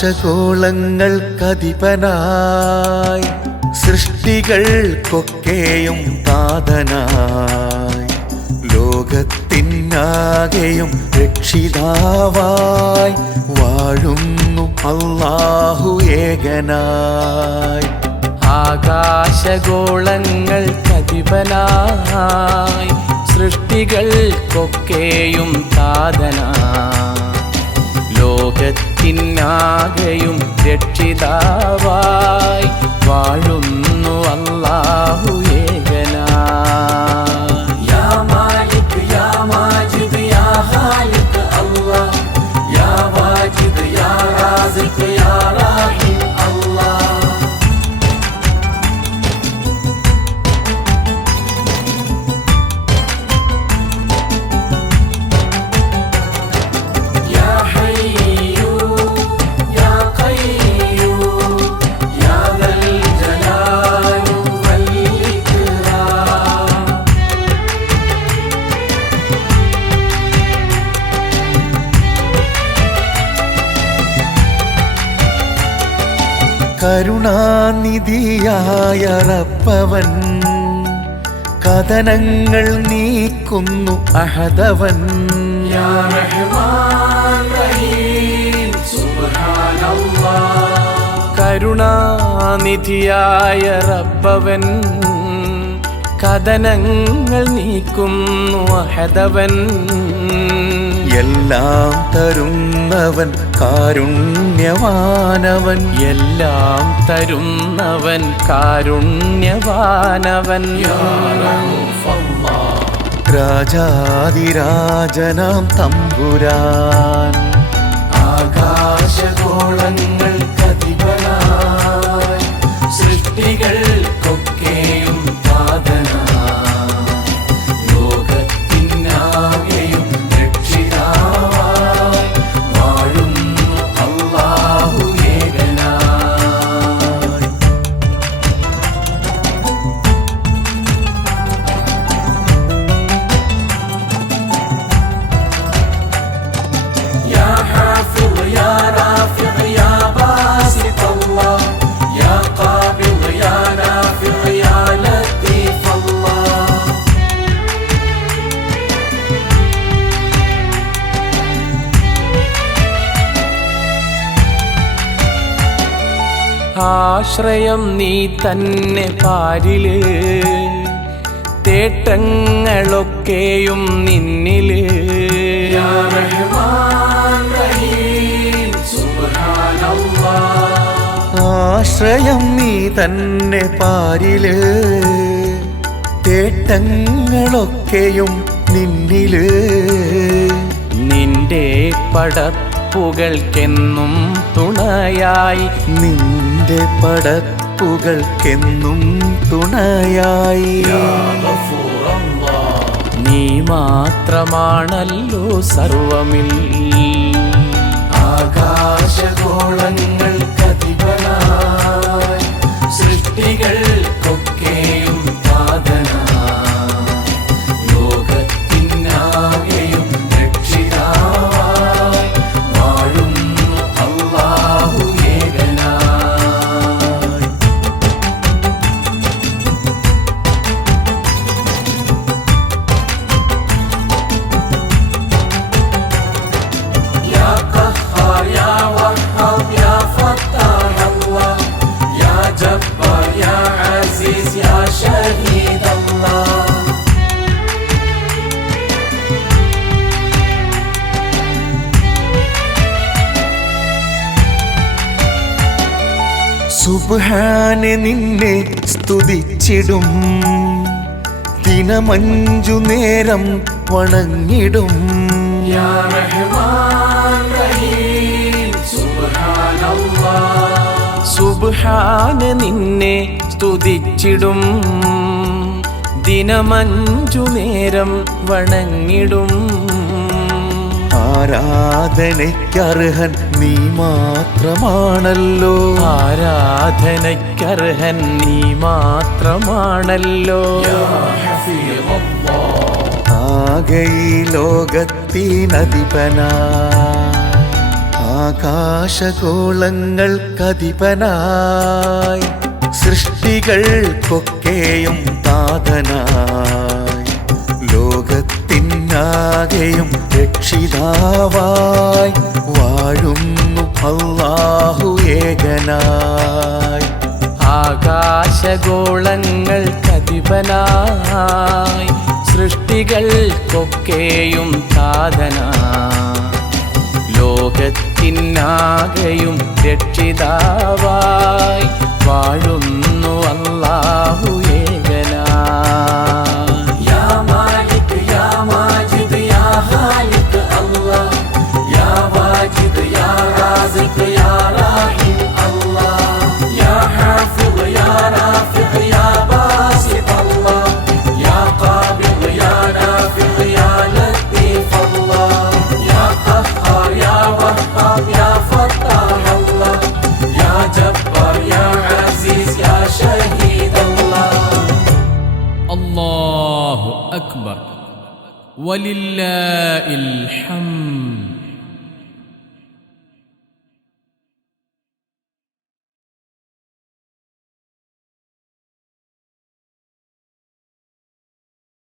ആകാശഗോളങ്ങൾക്കധിപനായി സൃഷ്ടികൾക്കൊക്കെയും പാതനായി ലോകത്തിനാകെയും രക്ഷിതാവായി വാഴുന്നു അള്ളാഹു ഏകനായി. ആകാശഗോളങ്ങൾക്കധിപനായി സൃഷ്ടികൾക്കൊക്കെയും താതനായി ലോകത്തിനാകെയും രക്ഷിതാവായി വാഴുന്നു അല്ലാഹു ഏകനായി കരുണാനിധിയായ റപ്പവൻ കഥനങ്ങൾ നീക്കുന്നു അഹദവൻ കരുണാനിധിയായ റബ്ബവൻ കഥനങ്ങൾ നീക്കുന്നു അഹദവൻ എല്ലാം തരുന്നവൻ കാരുണ്യവാനവൻ. എല്ലാം തരുന്നവൻ കാരുണ്യവാനവൻ. രാജാതിരാജനാം തമ്പുരാൻ. ആകാശഗോളങ്ങൾക്കധിപനായി സൃഷ്ടികൾക്കൊക്കെയും ആശ്രയം നീ തന്നെ പാരിൽ. തേട്ടങ്ങളൊക്കെയും നിന്നിൽ. ആശ്രയം നീ തന്നെ പാരിൽ. തേട്ടങ്ങളൊക്കെയും നിന്നിൽ. നിന്റെ പടപ്പുകൾക്കെന്നും തുണയായി. നിന്റെ പടപ്പുകൾക്കെന്നും തുണയായി. നീ മാത്രമാണല്ലോ സർവമിൽ. ആകാശഗോളങ്ങൾക്കധിപനായി സുബാനെ നിന്നെ സ്തുതിച്ചിടും. ദിനമഞ്ചു നേരം വണങ്ങിടും. സുബാന നിന്നെ സ്തുതിച്ചിടും. ദിനമഞ്ചു നേരം വണങ്ങിടും. ആരാധനയ്ക്കർഹൻ നീ മാത്രമാണല്ലോ. ആരാധനയ്ക്കർഹൻ നീ മാത്രമാണല്ലോ. ആകെ ഈ ലോകത്തിനധിപനാ. സൃഷ്ടികൾ സൃഷ്ടികൾക്കൊക്കെയും നാഥനായി. ലോകത്തിൻ ലോകത്തിനാകെയും രക്ഷിതാവായി വാഴുന്നു അള്ളാഹു ഏകനായി. ആകാശഗോളങ്ങൾ കതിപനായി സൃഷ്ടികൾക്കൊക്കെയും സാധന ലോകത്തിനാകെയും രക്ഷിതാവായി വാഴുന്നു അള്ളാഹു ولله الحمد.